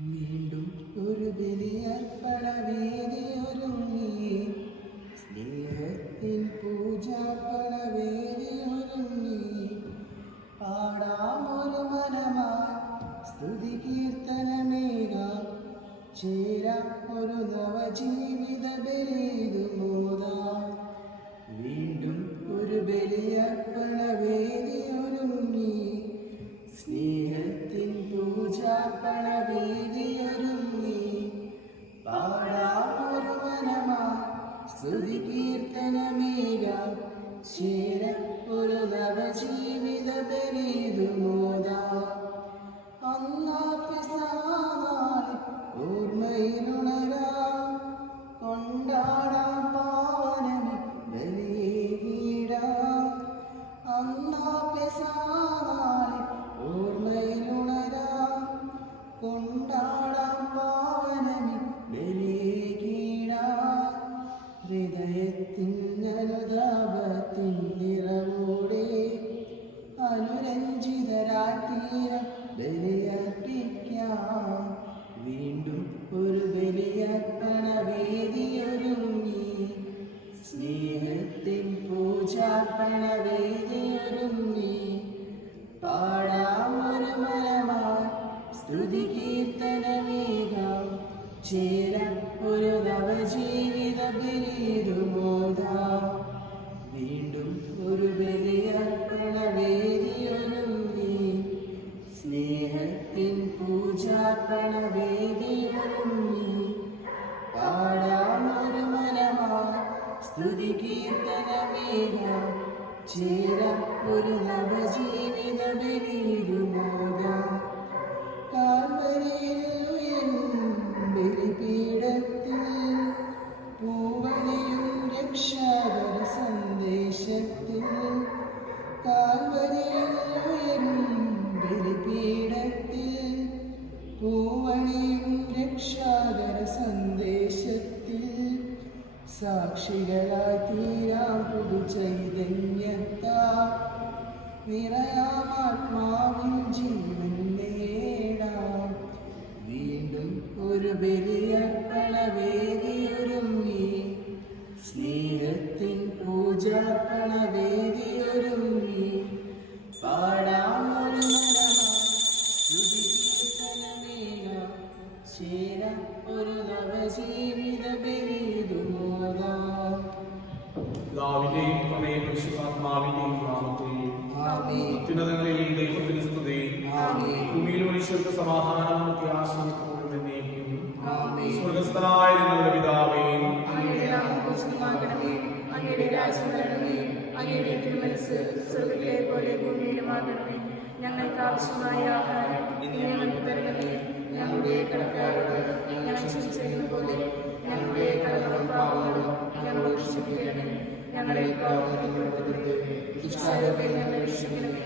വീണ്ടും ഒരു ബലിയർപ്പണവേദി ഒരുങ്ങി, സ്നേഹത്തിൻ പൂജാർപ്പണവേദി ഒരുങ്ങി. പാടാമൊരു മനമായി സ്തുതി കീർത്തനമേകാം, ചേരാം ഒരു നവജീവിത ബലിയിതുമോദാം. വീണ്ടും ഒരു ബലിയർപ്പണവേദി ഒരുങ്ങി, സ്നേഹത്തിൻ പൂജാർപ്പണവേദി ഒരുങ്ങി. പാടാമൊരു മനമായി സ്തുതി കീർത്തനമേകാം, ചേരാം ഒരു നവജീവിത ബലിയിതുമോദാം. അന്നാ പിസാനായി ഓർമ്മയിലുണരാം, കൊണ്ടാടാം പാവനമി ബലിയേകിടാം. അന്നാ പിസാനായി ഓർമ്മയിലുണരാം, കൊണ്ടാടാം പാവനമി ബലിയേകിടാം. ഹൃദയത്തിൻ അനുതാപത്തിൻ നിറവോടെ അനുരഞ്ജിതരായി തീരം ബലിയർപ്പിക്കാം. വീണ്ടും ഒരു ബലിയർപ്പണവേദി ഒരുങ്ങി, സ്നേഹത്തിൻ പൂജാർപ്പണവേദി ഒരുങ്ങി. പാടാം ഒരു മനമായി സ്തുതി കീർത്തനമേകാം, ചേരാം ഒരു നവജീവിത ബലിയിതുമോദാം. വീണ്ടും ഒരു ബലിയർപ്പണവേദി ഒരുങ്ങി, സ്നേഹത്തിൻ പൂജാർപ്പണവേദി ഒരുങ്ങി. പാടാം ഒരു മനമായി സ്തുതി കീർത്തനമേകാം, ചേരാം ഒരു നവജീവിത ബലിയിതുമോദാം. കാൽവരിയിൽ ഉയരും ബലിപീഠത്തിൽ പൂവണിയും രക്ഷാകര സന്ദേശത്തിൽ. കാൽവരിയിൽ ഉയരും ബലിപീഠത്തിൽ പൂവണിയും രക്ഷാകര സന്ദേശത്തിൽ. സാക്ഷികളായി തീരാം പുതുചൈതന്യത്താൽ, നിറയാം ആത്മാവിൻ ജീവൻ നേടാം. വീണ്ടും ഒരു ബലിയർപ്പണവേദി ഒരുങ്ങി, സ്നേഹത്തിൻ പൂജാർപ്പണവേദി ഒരുങ്ങി. പാടാം ഒരു മനമായി സ്തുതി കീർത്തനമേകാം, ചേരാം ഒരു നവജീവിത ബലിയിതുമോദാം. പിതാവിന്റെയും പുത്രന്റെയും പരിശുദ്ധാത്മാവിന്റെയും നാമത്തിൽ അത്യുന്നതങ്ങളിൽ ദൈവത്തിന് സ്തുതി. ഭൂമിയിൽ മനുഷ്യർക്ക് സമാധാനം പ്രത്യാശയും എന്നേക്കും. സ്വർഗ്ഗസ്ഥനായ ഞങ്ങളുടെ പിതാവേ, അങ്ങയുടെ നാമം പൂജിതമാകണമേ, അങ്ങയുടെ രാജ്യം വരണമേ, അങ്ങയുടെ തിരുമനസ്സ് സ്വർഗ്ഗത്തിലെ പോലെ ഭൂമിയിലുമാകണമേ. ഞങ്ങൾക്ക് ആവശ്യമായ ആഹാരം ഇന്ന് ഞങ്ങൾക്ക് തരണമേ. ഞങ്ങളുടെ കടക്കാരോട് ഞങ്ങൾ ക്ഷമിച്ചിരുന്ന പോലെ ഞങ്ങളുടെ കടങ്ങളും പാപങ്ങളും ഞങ്ങളോട് ക്ഷമിക്കണമേ. ഞങ്ങളെ പ്രലോഭനപ്പെടുത്തരുതേ, ദുഷ്ടാരൂപയിൽ ഞങ്ങളെ രക്ഷിക്കണമേ.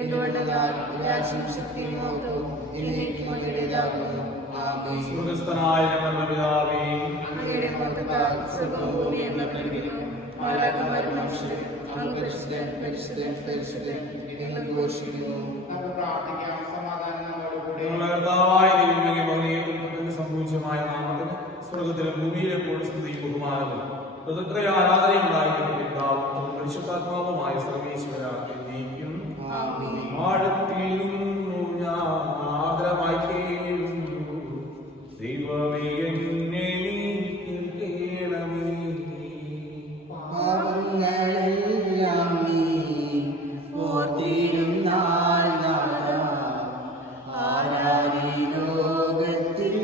എന്തുകൊണ്ടെന്നാൽ രാജ്യവും ശക്തിയും മഹത്വവും എന്നേക്കും അങ്ങയുടേതാകുന്നു. ആമേൻ. സ്വർഗ്ഗസ്ഥനായ ഞങ്ങളുടെ പിതാവേ, അങ്ങയുടെ മഹത്വത്താൽ സ്വർഗ്ഗവും ഭൂമിയും നിറഞ്ഞിരിക്കുന്നു. മാലാഖമാരും മനുഷ്യരും അങ്ങ് പരിശുദ്ധൻ പരിശുദ്ധൻ പരിശുദ്ധൻ എന്ന് ഘോഷിക്കുന്നു. ഞങ്ങളുടെ കർത്താവായ ദൈവമേ, മഹനീയവും സംഭൂജ്യമായ നാമത്തിന് സ്വർഗ്ഗത്തിലും ഭൂമിയിലും എപ്പോഴും സ്തുതിയും ബഹുമാനവും പ്രതിക്രിയ ആരാധനയും ഉണ്ടായിരിക്കുന്ന പിതാവും പരിശുദ്ധാത്മാവുമായ സർവ്വേശ്വര എന്നേക്കും. ആഴത്തിൽ നിന്നു ഞാൻ ആദരമായി കേഴുന്നു, ദൈവമേ എന്നെ നീ കേൾക്കണമേ. പാവങ്ങളെല്ലാം നീ ഓർത്തിടും നാൾ നാഥാ, ആരാധി ലോകത്തിൽ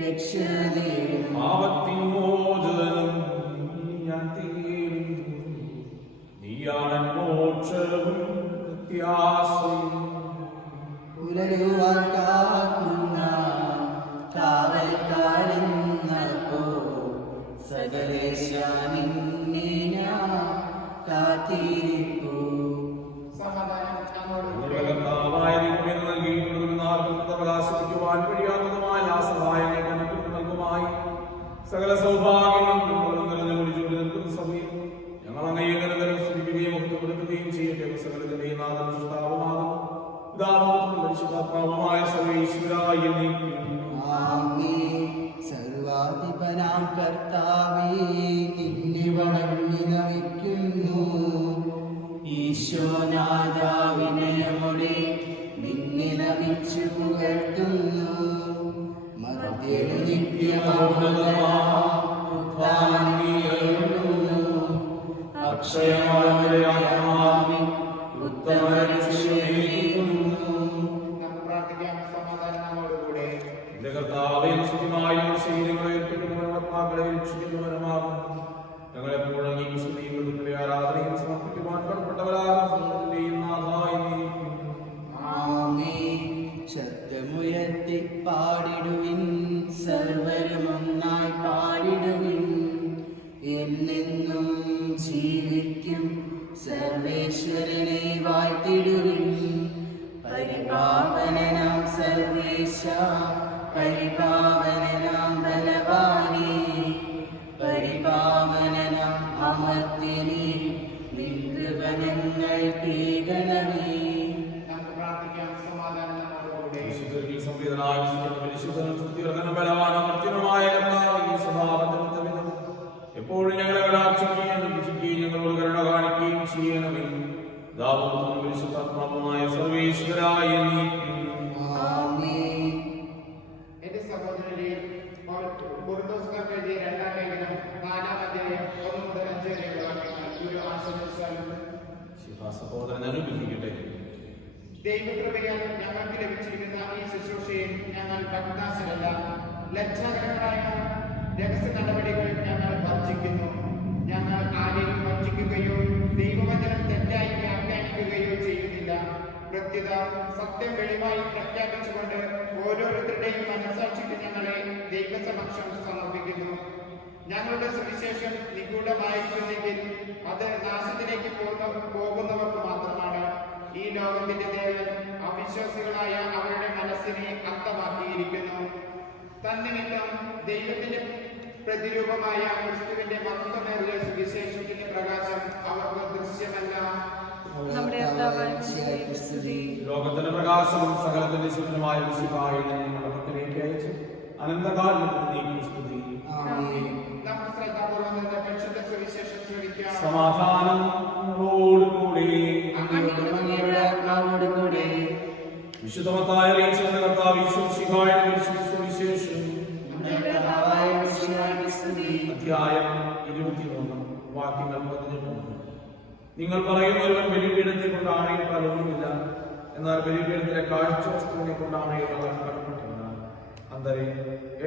രക്ഷ നേടും. പാപത്തിൻ മോചനം ഞാൻ തേടുന്നു, നീയാണ് മോക്ഷവും പ്രത്യാശയും. പുലരുവാൻ കാക്കുന്ന കാവൽക്കാരെന്നപ്പോ, സകലേശാ നിന്നെ ഞാൻ കാത്തിരിപ്പൂ. ഞങ്ങളുടെ കർത്താവായ ദൈവമേ, നൽകിയിട്ടുള്ളതും ആർക്കും പ്രകാശിപ്പിക്കുവാൻ കഴിയാത്തതുമായ ആ സഹായങ്ങൾ അനുഗ്രഹം നൽകുമായി സകല സൗഭാഗ്യങ്ങളും നിറഞ്ഞു കുടിച്ചുകൊണ്ട് നിൽക്കുന്ന സഭയിൽ ഞങ്ങൾ അങ്ങയെ നിരന്തരം സ്തുതിക്കുകയും മുക്തപ്പെടുത്തുകയും ചെയ്യട്ടെ. സകലത്തിന്റെയും നാഥനും സൃഷ്ടാവുമാകുന്നു പിതാവും പരിശുദ്ധാത്മാവുമായ സർവ്വേശ്വരായ എന്നേക്കും. വല്ലഭനാം കർത്താവേ നിന്നെ വണങ്ങി നമിക്കുന്നു. ഈശോനാഥാ വിനയമോടെ നിന്നെ നമിച്ചു പുകഴ്ത്തുന്നു. മർത്യനു നിത്യമൗന്നതമാ അക്ഷയമായ ആത്മാവിൻ ഉത്തമരക്ഷയേകുന്നു. നമുക്ക് പ്രാർത്ഥിക്കാം. സമാധാനം നമ്മോടുകൂടെ. എന്റെ കർത്താവേ, ശുദ്ധമായ ശരീരങ്ങളെ ഏൽപ്പിക്കുന്നവരും ആത്മാക്കളെ രക്ഷിക്കുന്നവരുമാകും. ഞങ്ങളെപ്പോഴും അങ്ങേക്ക് സ്തുതിയും കൃതജ്ഞതയും ആരാധനയും സമർപ്പിക്കുവാൻ കടപ്പെട്ടവരാകുന്നതിന്റെയും നാഥായ നീക്കും. ആമേൻ. ശബ്ദമുയർത്തി പാടിടുവിൻ, സർവരും ഒന്നായി പാടിടുവിൻ. എന്നെന്നും ജീവിക്കും സർവേശ്വരനെ വാഴ്ത്തിടുവിൻ. പരിപാവനനാം സർവേശ, പരിപാവനനാം ബലവാനേ, പരിപാവനനാം അമർത്യനേ, നിൻ കൃപ ഞങ്ങൾ കേൾക്കണമേ. നമുക്ക് പ്രാർത്ഥിക്കാം. സമാധാനം നമ്മോടുകൂടെ. വിശുദ്ധരിൽ സംപ്രീതനായ വിശുദ്ധനും സ്തുതിർഹനും ബലവാനും അത്യുന്നതമായ കർത്താവേ, സദാവന്തമിതം എപ്പോഴും ഞങ്ങളെ കടാക്ഷിക്കുകയും രക്ഷിക്കുകയും ഞങ്ങളോട് കരുണ കാണിക്കുകയും ചെയ്യണമേ. ദാവൂദും പരിശുദ്ധാത്മാവുമായ സർവേശ്വരായ നീക്കും. ആമേൻ. എന്റെ സഹോദരരെ, കൊറിന്തോസ്യർക്ക് എഴുതിയ 2-ാം ലേഖനം 4-ാം അധ്യായം 1 മുതൽ 5 വരെയുള്ള വാക്യങ്ങൾ ഒരു ആശീർവദിച്ചാലും. സഹോദരൻ അനുഗ്രഹിക്കട്ടെ. ദൈവകൃപയാൽ ഞങ്ങൾക്ക് ലഭിച്ചിരിക്കുന്ന ഈ ശുശ്രൂഷയിൽ ഞങ്ങൾ ഭക്താശരല്ല, ലജ്ജാകരങ്ങളായ രഹസ്യ നടപടികൾ ഞങ്ങൾ വർജിക്കുന്നു. ഞങ്ങൾ ആരെയും വഞ്ചിക്കുകയോ ദൈവവചനം തെറ്റായി വ്യാഖ്യാനിക്കുകയോ ചെയ്യുന്നില്ല. പ്രത്യുത സത്യം വെളിവായി പ്രഖ്യാപിച്ചുകൊണ്ട് ഓരോരുത്തരുടെയും മനസ്സാക്ഷിക്ക് ഞങ്ങളെ ദൈവസമക്ഷം സമർപ്പിക്കുന്നു. ഞങ്ങളുടെ സുവിശേഷം നിഗൂഢമായിരുന്നെങ്കിൽ അത് നാശത്തിലേക്ക് പോകുന്നവർക്ക് മാത്രമാണ്. ഈ ലോകത്തിന്റെ ദേവൻ അവിശ്വാസികളായ അവരുടെ മനസ്സിനെ അർത്ഥമാക്കിയിരിക്കുന്നു. തന്നിമിത്തം ദൈവത്തിന്റെ പ്രതിരൂപമായ ക്രിസ്തുവിന്റെ മഹത്വമേറിയ സുവിശേഷത്തിന്റെ പ്രകാശം അവർക്ക് ദൃശ്യമല്ല. നമ്മുടെ കർത്താവായ യേശുവേ സ്തുതി. ലോകത്തിന്റെ പ്രകാശവും സകലത്തിന്റെ ശുദ്ധമായ വിശുദ്ധായ ഞങ്ങളുടെ പക്കലേക്ക് അയച്ചു അനന്തകാലത്തിന് നീക്കും സ്തുതി. ആമേൻ. നമുക്ക് ശ്രദ്ധാപൂർവം നിന്ന് പരിശുദ്ധ സുവിശേഷം ശ്രവിക്കാം. സമാധാനം കൂടെ അങ്ങയുടെ ആത്മാവോടുകൂടെ. വിശുദ്ധമത്തായ അറിയിച്ചവന്റെ കർത്താവ് ഈശോമിശിഹായുടെ പരിശുദ്ധ സുവിശേഷം നമ്മുടെ കർത്താവായ യേശുവേ സ്തുതി. അധ്യായം 23 വാക്യങ്ങൾ 13. നിങ്ങൾ പറയുന്ന ഒരുവൻ ബലിപീഠത്തെ കൊണ്ട് ആണയിട്ടാൽ ഒന്നുമില്ല, എന്നാൽ ബലിപീഠത്തിലെ കാഴ്ച വസ്തുവിനെ കൊണ്ട് ആണയിട്ടാൽ കടപ്പെട്ടില്ല. അന്തരെ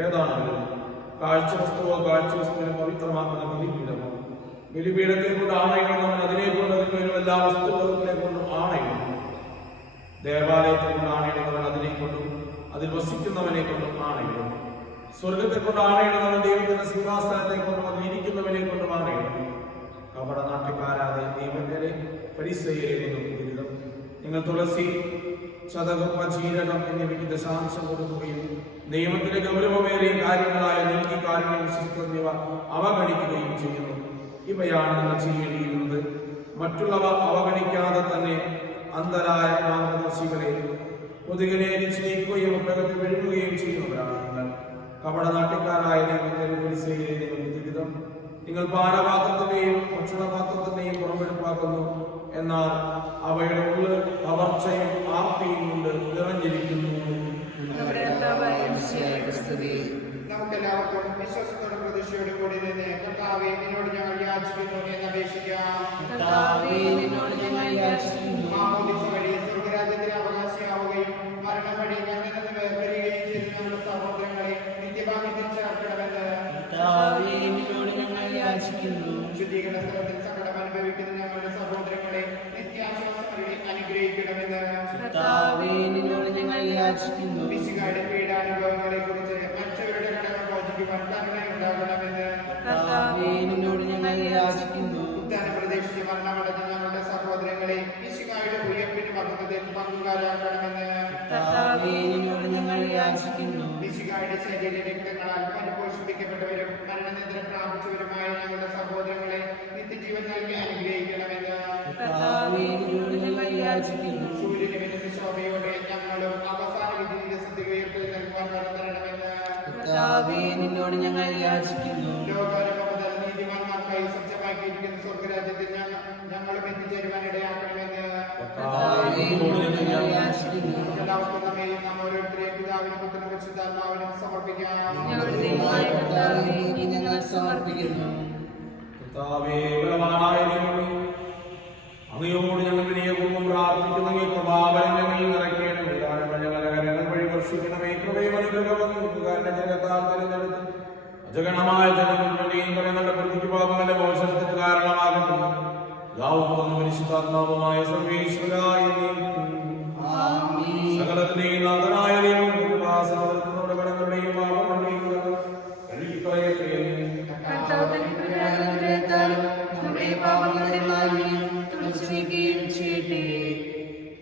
ഏതാണ് വലുത്? കാഴ്ച വസ്തുവോ കാഴ്ച വസ്തുവിനെ പവിത്രമാക്കുന്ന ബലിപീഠമോ? ബലിപീഠത്തെ കൊണ്ട് ആണയിടുന്നവൻ അതിനെ കൊണ്ട് അതിന്മേലും എല്ലാ വസ്തുക്കളെ കൊണ്ടും ആണയിടുന്നു. ദേവാലയത്തെ കൊണ്ട് ആണയിടുന്നവൻ അതിനെ കൊണ്ടും അതിൽ വസിക്കുന്നവനെ കൊണ്ടും ആണയിടുന്നു. സ്വർഗത്തെ കൊണ്ട് ആണയിടുന്നവൻ ദൈവത്തിന്റെ സിംഹാസനത്തെ കൊണ്ടും അതിൽ ഇരിക്കുന്നവനെ കൊണ്ടും ആണയിടുന്നു. കപട നാട്ടുകാരാതെ ദൈവത്തിലെ ഫരിസേയരെ ദുരിതം. നിങ്ങൾ തുളസി, ചതകം, ജീരകം എന്നിവയ്ക്ക് ദശാംശം കൊടുക്കുകയും ദൈവത്തിന്റെ ഗൗരവമേറിയ കാര്യങ്ങളായ നീതി, കാരുണ്യം, വിശുദ്ധം എന്നിവ അവഗണിക്കുകയും ചെയ്യുന്നു. ഇവയാണ് നിങ്ങൾ ചെയ്യേണ്ടിയിരുന്നത്. മറ്റുള്ളവ അവഗണിക്കാതെ തന്നെ അന്ധരായ മാർഗദർശികളെ കൊതുകിനെ നീക്കുകയും ഒട്ടകത്തിൽ വിഴുങ്ങുകയും ചെയ്യുന്നവരാണ് നിങ്ങൾ. കപട നാട്ടുകാരായ ദൈവത്തിന്റെ ഫരിസേയരെ ദുരിതം. നിങ്ങൾ പാനപാത്രത്തിന്റെയും ഭക്ഷണപാത്രത്തിന്റെയും പുറമെടുപ്പാക്കുന്നു, എന്നാൽ അവയുടെ ഉള്ളിൽ കവർച്ചയും ആർത്തിയും കൊണ്ട് നിറഞ്ഞിരിക്കുന്നു. നമ്മുടെ കർത്താവായ യേശുവേ സ്തുതി. നമുക്കെല്ലാവർക്കും വിശ്വാസത്തോടെ പ്രതീക്ഷയോടെ കൂടി നിന്ന് കർത്താവേ നിന്നോട് ഞങ്ങൾ യാചിക്കുന്നു എന്ന് അപേക്ഷിക്കാം. കർത്താവേ നിന്നോട് ഞങ്ങൾ യാചിക്കുന്നു. മാമോദീസ വഴി സ്വർഗ്ഗരാജ്യത്തിന് അവകാശിയാവുകയും മരണം വഴി ഞങ്ങളിൽ നിന്ന് വേർപിരിയുകയും ചെയ്ത ഞങ്ങളുടെ സഹോദരങ്ങളെ നിത്യഭാഗ്യത്തിൽ ചേർക്കണമെന്ന് കർത്താവേ നിന്നോട് ഞങ്ങൾ യാചിക്കുന്നു. ശുദ്ധീകരണ സ്ഥലത്തിൽ സങ്കടം അനുഭവിക്കുന്ന ഞങ്ങളുടെ സഹോദരങ്ങളെ നിത്യാശ്വാസം വഴി അനുഗ്രഹിക്കണമെന്ന് കർത്താവേ നിന്നോട് ഞങ്ങൾ യാചിക്കുന്നു. മിശിഹായുടെ പീഡാനുഭവങ്ങളെ കുറിച്ച് മറ്റവരുടെ കടമ മോചിക്കുവാൻ കരുണയുണ്ടാകണമെന്ന് കർത്താവേ നിന്നോട് ഞങ്ങൾ യാചിക്കുന്നു. ഉദ്ധാനം പ്രതീക്ഷിച്ച് മരണമടഞ്ഞ ഞങ്ങളുടെ സഹോദരങ്ങളെ മിശിഹായുടെ ഉയർപ്പിന് മഹത്വത്തിൽ പങ്കുകാരാക്കണമെന്ന് കർത്താവേ നിന്നോട് ഞങ്ങൾ യാചിക്കുന്നു. മിശിഹായുടെ ശരീര രക്തങ്ങളാൽ പരിപോഷിപ്പിക്കപ്പെട്ടവരും മരണനിദ്രം പ്രാപിച്ചവരുമായ ഞങ്ങളുടെ സഹോദരങ്ങളെ നിത്യജീവൻ നൽകി അനുഗ്രഹിക്കണമെന്ന് കർത്താവേ നിന്നോട് ഞങ്ങൾ യാചിക്കുന്നു. സൂര്യന് ശോഭയോടെ ഞങ്ങളും അവസാന വിധി ദിവസത്തിൽ ഉയർത്തി നൽകുവാൻ വരം തരണമെന്ന് കർത്താവേ നിന്നോട് ഞങ്ങൾ യാചിക്കുന്നു. ലോകാരംഭം നീതിമാന്മാർക്കായി സജ്ജമാക്കിയിരിക്കുന്ന സ്വർഗരാജ്യത്തിൽ ഞങ്ങളും എത്തിച്ചേരുവാൻ ഇടയാക്കണമെന്ന് കർത്താവേ നിന്നോട് ഞങ്ങൾ യാചിക്കുന്നു. എല്ലാവർക്കും നമ്മെയും നാം ഓരോരുത്തരെയും പിതാവിനും പുത്രനും പരിശുദ്ധാത്മാവിനും സമർപ്പിക്കാം. ഞങ്ങളുടെ ദൈവമായ കർത്താവേ നീ ഞങ്ങൾ സമർപ്പിക്കുന്നു. കർത്താവേ ബലവാനായ ദൈവമേ, അങ്ങയോട് ഞങ്ങൾ വിനയപൂർവ്വം പ്രാർത്ഥിക്കുന്നു. അങ്ങേ കൃപാവരം ഞങ്ങളിൽ നിറയ്ക്കണമേ. ദാനങ്ങൾ ഞങ്ങളുടെ കരങ്ങൾ വഴി വർഷിക്കണമേ. കൃപയും അനുഗ്രഹവും ജനകത്താൽ തിരഞ്ഞെടുത്ത് അജഗണമായ ജനങ്ങളുടെയും കരങ്ങളുടെ പ്രതിക്ക് പാപങ്ങളുടെ മോചനത്തിന് കാരണമാകട്ടെ. യാവും പരിശുദ്ധാത്മാവുമായ സർവേശ്വരായ സകലത്തിന്റെയും നാഥനായ ദൈവങ്ങളുടെ കടങ്ങളുടെയും പാപങ്ങളുടെയും കഴുകിക്കളയട്ടെ.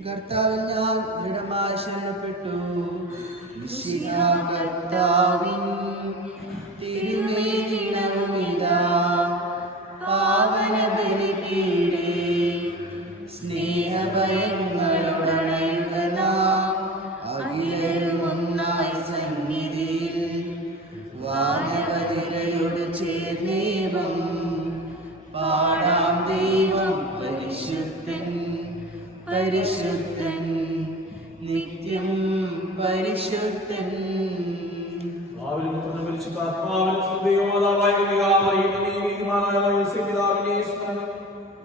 കർത്താവിൽ ഞാൻ ദൃഢമായി ശരണപ്പെട്ടു. കർത്താവിൻ തിരുമേനിണവുമിതാ പാവന ബലിപീഠേ സ്നേഹഭയങ്ങളോടണയുന്ന അഖിലരും ഒന്നായി സന്നിധിയിൽ വാനവതിരയോട് ചേർന്നേവം പാടാം. ദൈവം പരിശുദ്ധൻ പരിശുദ്ധൻ നിത്യം പരിശുദ്ധൻ.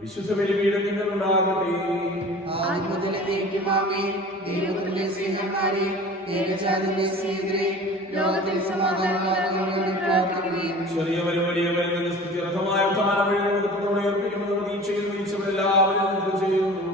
വിശുദ്ധ ബലിപീഠത്തിൽ ഉണ്ടാകട്ടെ. ദൈവത്തിന്റെ സ്നേഹന്മാരെ ഏകജാതിന്റെ സ്നേഹിതരെ ലോകത്തിൽ സമാധാനം പ്രാർത്ഥിക്കുകയും ചെറിയവരും വലിയവരും സ്തുത്യർഹമായ ഉദ്ധാനത്തോടെ ഏർപ്പിക്കുമെന്ന് പ്രതീക്ഷയിൽ വീഴ്ചവരെല്ലാവരും ചെയ്യുന്നു.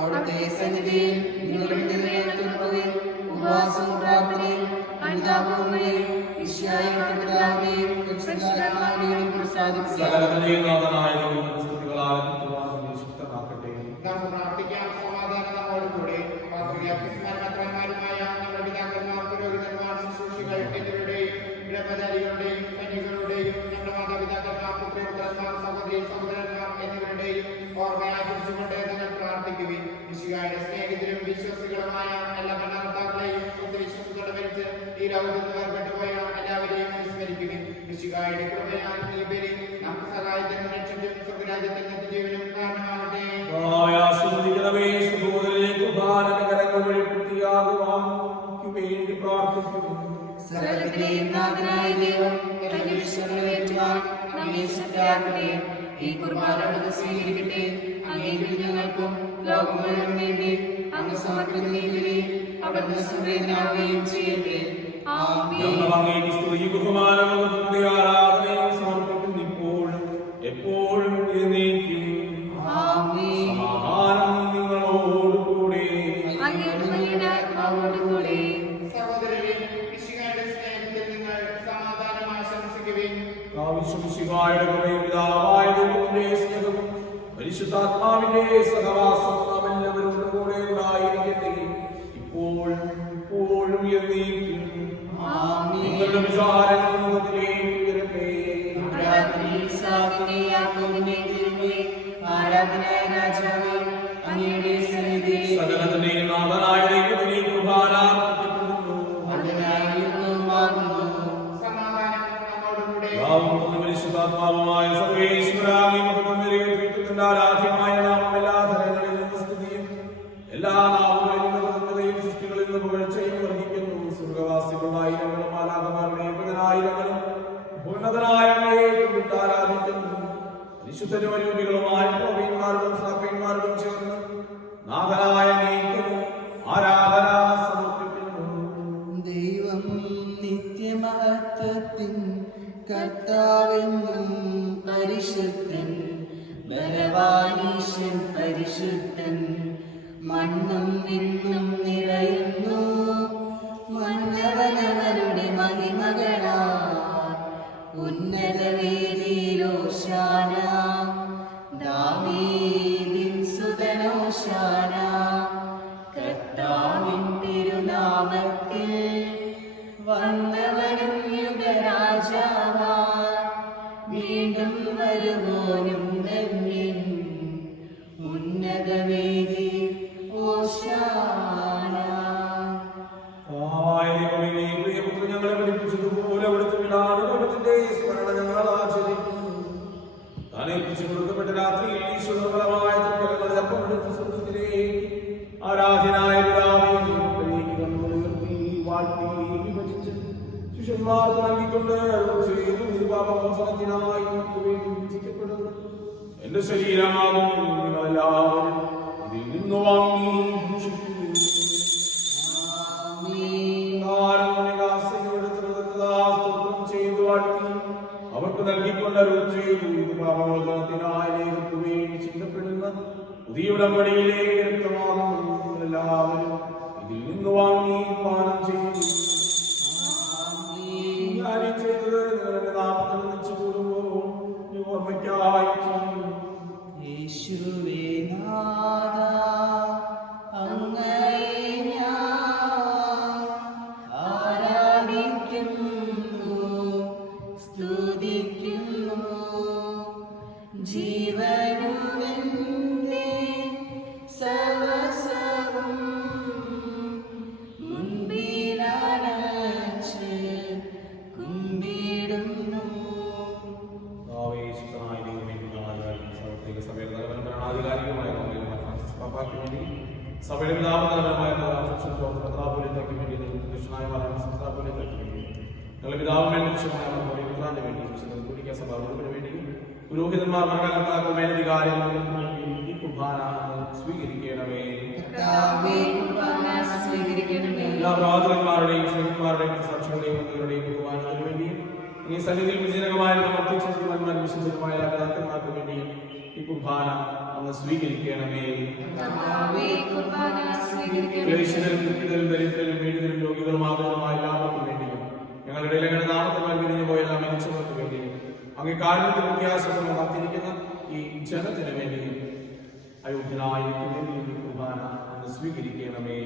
അവിടുത്തെ സന്നിധിയിൽ നിങ്ങളുടെ നേതൃത്വവും ഉപവാസവും പ്രാർത്ഥനയും അനുതാപവും വഴി വിശ്വാസത്തെയും പരിശുദ്ധാത്മാവിനെയും പ്രസാദിപ്പിക്കുക. സകലത്തിന്റെയും നാഥനായ ദൈവത്തിന്റെ സ്തുതികളാൽ നിത്യവാസനെ ശക്തമാക്കട്ടെ. നമുക്ക് പ്രാർത്ഥിക്കാം. സമാധാനം നമ്മോടുകൂടെ. പാത്രികമാരുമായ നമ്മുടെ പിതാക്കന്മാർ, പുരോഹിതന്മാർ, ശുശ്രൂഷികൾ എന്നിവരുടെയും ബ്രഹ്മചാരികളുടെയും കന്യകളുടെയും നമ്മുടെ മാതാപിതാക്കന്മാർ, പുത്രന്മാർ, സഹോദരി സഹോദരന്മാർ എന്നിവരുടെയും ഓർമ്മയായി കുറിച്ചുകൊണ്ട് നിങ്ങൾ പ്രാർത്ഥിക്കുകയും മിശിഹായുടെ സ്നേഹിതരും വിശ്വസികളുമായ എല്ലാ ഭരണകർത്താക്കളെയും വിശ്വസികളെ മരിച്ച് ഈ ലോകത്തിൽ നിന്ന് വേർപെട്ടുപോയ എല്ലാവരെയും വിസ്മരിക്കുകയും മിശിഹായുടെ കൃപയാൽ ഈ ബലി നമുക്ക് സഹായത്തിനും രക്ഷയ്ക്കും സ്വർഗ്ഗരാജ്യത്തിൽ നിത്യജീവനും കാരണമാകട്ടെ. വേണ്ടി പ്രാർത്ഥിക്കുന്നു. സകലത്തിന്റെയും നാഥനായ ദൈവം തന്റെ വിശ്വങ്ങളെ ഏറ്റുവാൻ നമ്മെ ശക്തരാക്കട്ടെ. ഈ കുർബാന അവിടുന്ന് സ്വീകരിക്കട്ടെ. അങ്ങേക്കും ഞങ്ങൾക്കും ലോകം മുഴുവൻ വേണ്ടി അങ്ങ് സമർപ്പിക്കുന്ന ഈ ബലി അവിടുന്ന് സംവേദനാവുകയും ചെയ്യട്ടെ. ആമേൻ. ഞങ്ങൾ അങ്ങേക്ക് സ്തുതിയും ബഹുമാനവും ആരാധനയും സമർപ്പിക്കുന്നു ഇപ്പോഴും എപ്പോഴും എന്നേക്കും. ആമേൻ. സമാധാനം നിങ്ങളോടുകൂടെ. അങ്ങയുടെ ആത്മാവോടുകൂടി. സഹോദരരെ, മിശിഹായുടെ സ്നേഹത്തിൽ നിങ്ങൾ സമാധാനം ആശംസിക്കുകയും ആവശ്യമിശിഹായുടെ കൃപയും പിതാവായ ദൈവത്തിന്റെ സ്നേഹവും പരിശുദ്ധാത്മാവിന്റെ സഹവാസം നാം എല്ലാവരുടെ കൂടെ ഉണ്ടായിരിക്കട്ടെ ഇപ്പോഴും എപ്പോഴും എന്നേക്കും. നിങ്ങളുടെ വിചാരങ്ങൾ മുഖത്തിലേക്ക് ഉയരട്ടെ. ആരാധനായ രാജാവേ, അങ്ങയുടെ സന്നിധിയിൽ സകലത്തിന്റെയും നാഥനായ ദൈവത്തിനെ കുർബാനാർപ്പിക്കപ്പെടുന്നു. സമാധാനം നമ്മോടുകൂടെ. പരിശുദ്ധാത്മാവുമായ സർവേശ്വരാമി മഹത്വത്തിന്റെ ആരാധ്യമായ നാമം എല്ലാ തലങ്ങളിൽ നിന്ന് സ്തുതിയും എല്ലാ നാമങ്ങളിൽ നിന്ന് കൃതജ്ഞതയും സൃഷ്ടികളിൽ നിന്ന് പുകഴ്ചയും വർദ്ധിക്കുന്നു. സ്വർഗവാസികളായിരങ്ങളും മാലാഖമാരുടെയും പതിനായിരങ്ങളും ഉന്നതനായ ആരാധിക്കുന്നു. പരിശുദ്ധരും അരൂപികളുമായ പ്രവീന്മാരോടും സാക്കന്മാരോടും ചേർന്ന് നാഥനായ നീക്കും ആരാധന സമർപ്പിക്കുന്നു. ദൈവം നിത്യമഹത്വത്തിൻ കർത്താവെന്നും പരിശുദ്ധൻ ബലവാനീശൻ പരിശുദ്ധൻ മണ്ണും വിണ്ണും നിറയുന്നു മന്നവനവരുടെ മഹിമകളാ ഉന്നത വേദിയിലോശാന ദാവീദിൻ സുതനോശാന കർത്താവിൻ തിരുനാമത്തിൽ വന്നവനും യുഗരാജാവാ വീണ്ടും വരുവോനും ധന്യൻ ഉന്നതവേദി ഓശാന. ഞങ്ങളെ പഠിപ്പിച്ചതുപോലെ വിഭജിച്ച് ശിഷ്യന്മാർക്ക് നൽകിക്കൊണ്ട് ചെയ്തു ഇത് പാപമോചനത്തിനായി നിങ്ങൾക്ക് വേണ്ടി വിഭജിക്കപ്പെടുന്നു. എന്റെ ശരീരമാകുന്നു, നിങ്ങളെല്ലാവരും ഇതിൽ നിന്ന് വാങ്ങി ഭക്ഷിക്കുന്നു. ചെയ്തു വാഴ്ത്തി അവർക്ക് നൽകിക്കൊണ്ട് അരുൾ ചെയ്തു, ഇത് പാപമോചനത്തിനായി നിങ്ങൾക്ക് വേണ്ടി ചിന്തപ്പെടുന്ന പുതിയ ഉടമ്പടിയിലേക്ക് രക്തമാകുന്നു. നിങ്ങളെല്ലാവരും ഇതിൽ നിന്ന് വാങ്ങി പാനം ചെയ്യുന്നു. ഞാൻ ചെയ്തത് നിങ്ങളുടെ നാമത്തിൽ വെച്ച് കൂടുമ്പോൾ ഓർമ്മയ്ക്കായി ചെയ്യുന്നു. യേശുവേ നാഥാ, അങ്ങയെ ഞാൻ ആരാധിക്കുന്നു, സ്തുതിക്കുന്നു. ജീവനുമെന്റെ സർവ്വസ്വവും മുൻപിലണച്ച് കുമ്പിടുന്നു. സഭയുടെ പിതാവിന്റെ പുരോഹിതന്മാർ സ്വീകരിക്കണമേ. എല്ലാ പ്രാർത്ഥനന്മാരുടെയും സ്നേഹിതന്മാരുടെയും സാക്ഷികളുടെയും മക്കളുടെയും ബഹുമാനത്തിനു വേണ്ടിയും ഈ സന്നിധിയിൽ വിജയകരമായ വിശുദ്ധമായ പിതാക്കന്മാർക്ക് വേണ്ടിയും ഈ കുർബാന അങ്ങ് സ്വീകരിക്കണമേ. ക്ലേശിതരും ദുഃഖിതരും ദരിദ്രരും പീഡിതരും രോഗികളുമാകുന്നതുമായ എല്ലാവർക്കും വേണ്ടിയും ഞങ്ങളുടെ ഇടയിലെ നാമത്തിൽ പിരിഞ്ഞു പോയ എല്ലാ മനുഷ്യർക്ക് വേണ്ടിയും അങ്ങ് കാരണത്തിൽ വ്യത്യാസങ്ങൾ കാത്തിരിക്കുന്ന ഈ ജനത്തിന് വേണ്ടിയും അയോഗ്യനായിരിക്കും വേണ്ടിയും ഈ കുർബാന അങ്ങ് സ്വീകരിക്കണമേ.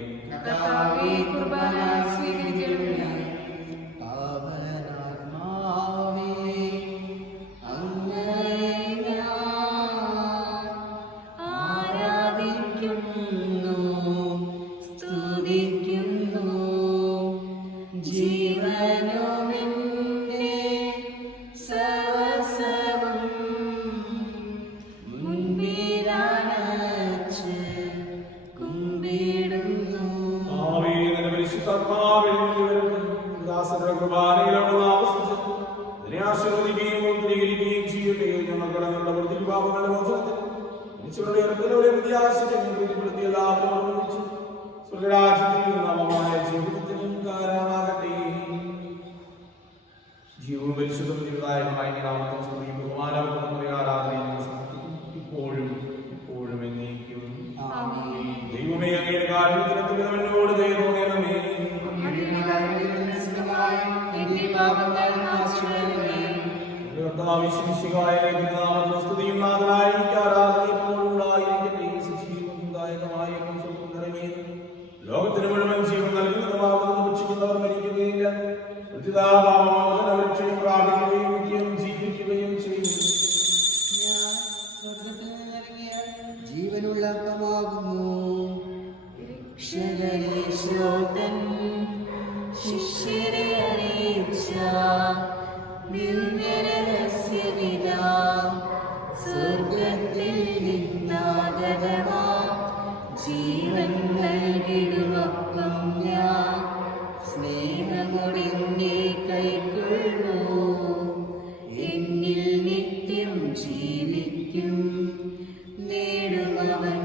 ജീവവും പരിശുദ്ധവും ജീവദായകമായ ഇപ്പോഴും ഇപ്പോഴും എന്നേക്കും. ദൈവമേ, അങ്ങയുടെ കാരുണ്യത്തിന് എന്നോട് ദയ തോന്നണമേ. സ്തുതിയും നാഥനായ ലോകത്തിന് മുഴുവൻ ജീവൻ നൽകുന്നതുമാകുന്നത് ഭക്ഷിക്കുന്നവർ മരിക്കുകയില്ല, രക്ഷയും പ്രാപിക്കുകയും നിത്യം ജീവിക്കുകയും ചെയ്യും. ജീവനുള്ള അപ്പമാകുന്നു. ശിഷ്യരെ അറിയിച്ച ദിവ്യരഹസ്യവിധ സ്വർഗത്തിൽ നിന്നാഗതമാ ജീവൻ നൽകിടുവപ്പം ഞാൻ സ്നേഹമൊടിന്റെ കൈക്കൊള്ളൂ. എന്നിൽ നിത്യം ജീവിക്കും, നേടുമവൻ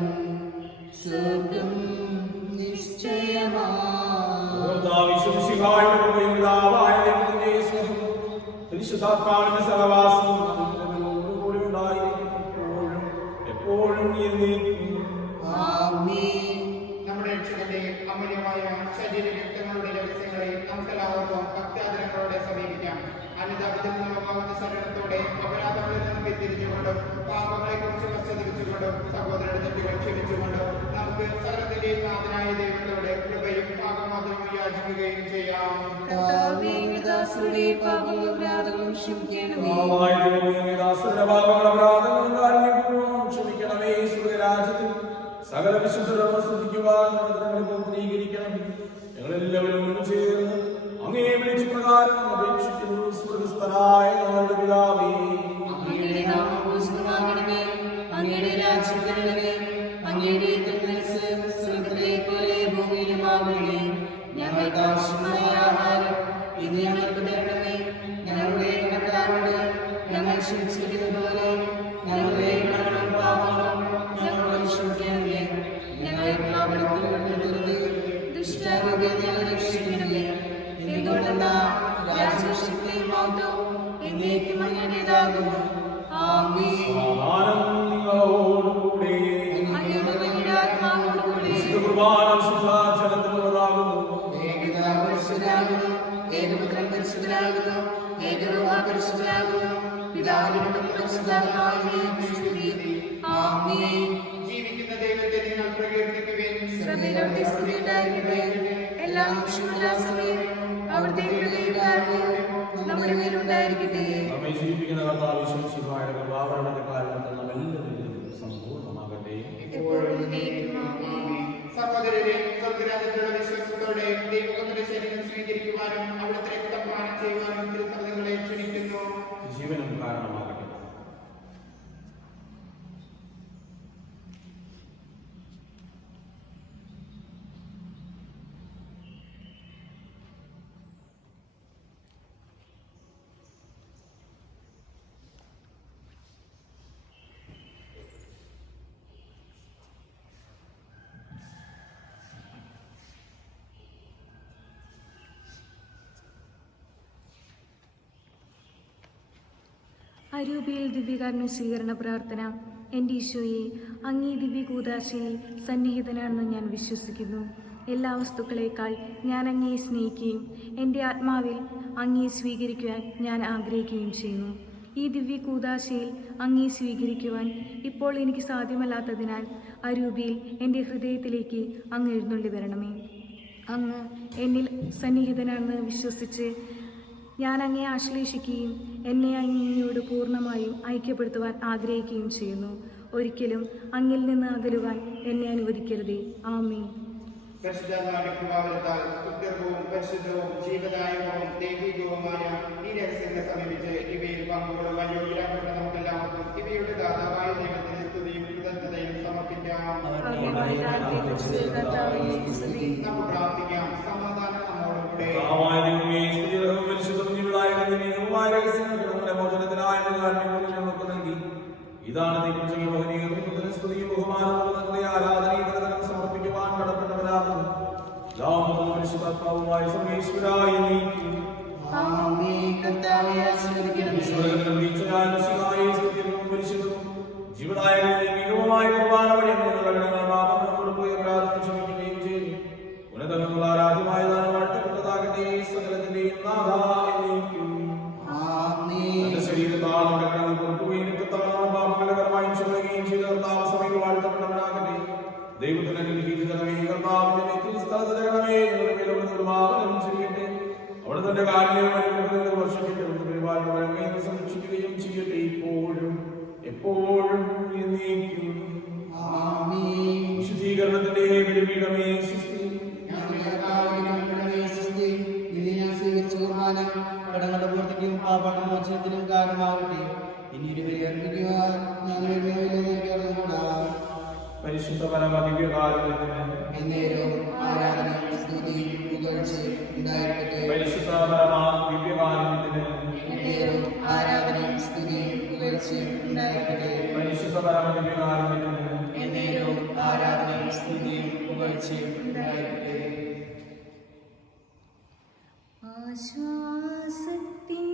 സ്വർഗം നിശ്ചയമാ. പരിശുദ്ധാത്മാവിന്റെ സഹവാസം എപ്പോഴും നമ്മുടെ രക്ഷകന്റെ അമൂല്യമായ ശരീര രക്തങ്ങളുടെ രഹസ്യങ്ങളെ നമുക്കെല്ലാവർക്കും ഭക്ത്യാദരങ്ങളോടെ സമീപിക്കാം. അനുതാപത്തിൽ നിന്നുമാകുന്ന ശരണത്തോടെ അപരാധങ്ങളിൽ നിന്നും പിന്തിരിഞ്ഞുകൊണ്ടും പാപങ്ങളെ കുറിച്ച് പശ്ചാത്തപിച്ചുകൊണ്ടും സഹോദരരുടെ തെറ്റുകൾ ക്ഷമിച്ചുകൊണ്ടും നമുക്ക് സകലത്തിന്റെയും നാഥനായ ദൈവത്തോടെ കൃപയും പാപമാത്രവും യാചിക്കുകയും ചെയ്യാം. സകല വിശുദ്ധരോട് സ്തുതിക്കുവാൻ പൂർത്തീകരിക്കണം. ഞങ്ങളെല്ലാവരും ഒന്ന് ചേർന്ന് അങ്ങേ വിളിച്ച പ്രകാരം അപേക്ഷിക്കുന്നു. സ്വർഗസ്ഥനായ ഞങ്ങളുടെ പിതാവേ, അങ്ങയുടെ നാമം പൂജിതമാകണമേ. അങ്ങയുടെ രാജ്യം വരണമേ. അങ്ങയുടെ തിരുമനസ്സ് സ്വർഗ്ഗത്തിലെ പോലെ ഭൂമിയിലുമാകണമേ. ഞങ്ങൾക്ക് ആവശ്യമായ നിന്റേതാകുന്നു. ആമേൻ. സമാധാനം നിങ്ങളോടുകൂടെ. അങ്ങയുടെ പരിശുദ്ധാത്മാവോടുകൂടെ. വിശുദ്ധ കുർബാന ശുദ്ധാചരണത്തിനുള്ളതാകുന്നു. ഏകപിതാവ് പരിശുദ്ധനാകുന്നു, ഏകപുത്രൻ പരിശുദ്ധനാകുന്നു, ഏകരൂഹ പരിശുദ്ധനാകുന്നു. പിതാവിനും പരിശുദ്ധാത്മാവിനും സ്തുതി. ആമേൻ. ജീവിക്കുന്ന ദൈവത്തെ നിങ്ങൾ പ്രകീർത്തിക്കുവിൻ. സഭയിലോട്ട് സ്തുതി ഉണ്ടായിരിക്കട്ടെ. എല്ലാ മനുഷ്യരുല്ലാസമയം അവിടുത്തെ ഹൃദയകാരുണ്യം നമ്മുടെ മേലുണ്ടായിരിക്കട്ടെ. നമ്മെ ജീവിപ്പിക്കുന്ന കർത്താവ് യേശുമിശിഹായുടെ കൃപാവരണത്തെ കാരണത്താൽ നാം എല്ലാവരിലും സമ്പൂർണ്ണമാകട്ടെ. എപ്പോഴും എന്നേക്കും ആമേൻ. സഹോദരരെ, സ്വർഗ്ഗരാജ്യത്തിലുള്ള വിശ്വാസത്തോടെ ദൈവത്തിന്റെ ശരീരം സ്വീകരിക്കുവാനും അവിടുത്തെ രക്തം പാനം ചെയ്യുവാനും തിരുസഭകളെ ക്ഷണിക്കുന്നു. ജീവനും കാരണമാകട്ടെ. അരൂപിയിൽ ദിവ്യകാരുണ്യ സ്വീകരണ പ്രാർത്ഥന. എൻ്റെ ഈശോയെ, അങ്ങേ ദിവ്യകൂദാശയിൽ സന്നിഹിതനാണെന്ന് ഞാൻ വിശ്വസിക്കുന്നു. എല്ലാ വസ്തുക്കളേക്കാൾ ഞാൻ അങ്ങയെ സ്നേഹിക്കുകയും എൻ്റെ ആത്മാവിൽ അങ്ങയെ സ്വീകരിക്കുവാൻ ഞാൻ ആഗ്രഹിക്കുകയും ചെയ്യുന്നു. ഈ ദിവ്യകൂദാശയിൽ അങ്ങയെ സ്വീകരിക്കുവാൻ ഇപ്പോൾ എനിക്ക് സാധ്യമല്ലാത്തതിനാൽ അരൂപിയിൽ എൻ്റെ ഹൃദയത്തിലേക്ക് അങ്ങ് എഴുന്നള്ളി വരണമേ. അങ്ങ് എന്നിൽ സന്നിഹിതനാണെന്ന് വിശ്വസിച്ച് ഞാൻ അങ്ങയെ ആശ്ലേഷിക്കുകയും എന്നെ അങ്ങയോട് പൂർണ്ണമായും ഐക്യപ്പെടുത്തുവാൻ ആഗ്രഹിക്കുകയും ചെയ്യുന്നു. ഒരിക്കലും അങ്ങിൽ നിന്ന് അകലുവാൻ എന്നെ അനുവദിക്കരുതേ. ആമേൻ. പരിശുദ്ധാത്മാവിന്റെ കൃപാവരത്താൽ സ്തുത്യർഹവും പരിശുദ്ധവും ജീവദായകവും ദൈവികവുമായ ഈ രഹസ്യങ്ങളെ സമീപിച്ച് ഇവയിൽ പങ്കുകൊള്ളുവാൻ യോഗ്യരാക്കപ്പെട്ട നമുക്കെല്ലാവർക്കും ഇവയുടെ ദാതാവായ ദൈവത്തിന് സ്തുതിയും കൃതജ്ഞതയും സമർപ്പിക്കാം. നമുക്ക് പ്രാർത്ഥിക്കാം. സമാധാനം നമ്മോടുകൂടെ. കർത്താവായ ദൈവമേ, സ്തുതിയും പരിശുദ്ധവും ജീവദായകവും ദൈവവുമായ രഹസ്യങ്ങൾ നമ്മുടെ മോചനത്തിനായ കാരുണ്യം ഞങ്ങൾക്ക് നൽകി. ഇതാണ് ദൈവം മഹനീയത്വത്തിന് സ്തുതിയും ബഹുമാനവും നന്ദി ആരാധനയും നിരന്തരം സമർപ്പിക്കുവാൻ കടപ്പെട്ടവരാകുന്നു. പിതാവും പരിശുദ്ധാത്മാവുമായ സർവേശ്വരായ നീക്കും ആമേൻ. കർത്താവേ, ആശീർവദിക്കണമേ. പരിശുദ്ധവും ജീവദായകവും ദൈവികവുമായ കുർബാന വഴി ഞങ്ങളുടെ പാപങ്ങളോട് പോയി പ്രാർത്ഥന ക്ഷമിക്കുകയും ചെയ്തു. ഉന്നതങ്ങളുള്ള ആരാധ്യമായ വാഴ്ത്തപ്പെട്ടതാകട്ടെ. സകലത്തിന്റെയും നാഥാ എന്നേക്കും. ആമേൻ. തന്റെ ശരീരത്താൽ നമ്മുടെ കടങ്ങൾ പുറത്തുപോയി രക്തത്താൽ നമ്മുടെ പാപങ്ങളെ കരമായി ചുമയുകയും ചെയ്ത കർത്താവ് സഭയിൽ വാഴ്ത്തപ്പെട്ടവനാകട്ടെ. ദൈവത്തിന്റെ അനുഗ്രഹിതമേ, കർത്താവിന്റെ സ്ഥലത്തിലകണമേ, ഞങ്ങളുടെ മേലുള്ള നിർമ്മാണം ചെയ്യട്ടെ. അവിടെ തന്റെ കാരുണ്യവും അനുഗ്രഹവും വർഷിക്കട്ടെ. അവിടുത്തെ പരിപാലനപരമേ സംരക്ഷിക്കുകയും ചെയ്യട്ടെ, ഇപ്പോഴും എപ്പോഴും എന്നേക്കും. ആമേൻ. വിശുദ്ധീകരണത്തിന്റെ ബലിപീഠമേ സ്വസ്തി. ഞങ്ങളുടെ കർത്താവേ, ഞങ്ങളുടെ സ്തുതി. ഇനി ഞാൻ സ്വീകരിച്ച കുർബാന കടങ്ങളുടെ പൂർത്തിക്കും പാപമോചനത്തിനും കാരണമാകട്ടെ. ഇനിയൊരു ബലി അർപ്പിക്കുവാൻ ഞങ്ങളുടെ മേലിലേക്കുകൂടാ. പരിശുദ്ധ പരമദിവ്യകാരുണ്യത്തിന് എന്നേരവും ആരാധനയും സ്തുതിയും പുകഴ്ചയും ഉണ്ടായിരിക്കട്ടെ. പരിശുദ്ധ പരമദിവ്യകാരുണ്യത്തിന് എന്നേരവും ആരാധനയും സ്തുതിയും പുകഴ്ചയും ഉണ്ടായിരിക്കട്ടെ. പരിശുദ്ധ പരമദിവ്യകാരുണ്യത്തിന് എന്നേരവും ആരാധനയും സ്തുതിയും പുകഴ്ചയും ഉണ്ടായിരിക്കട്ടെ. ആശ്വാസത്തിൻ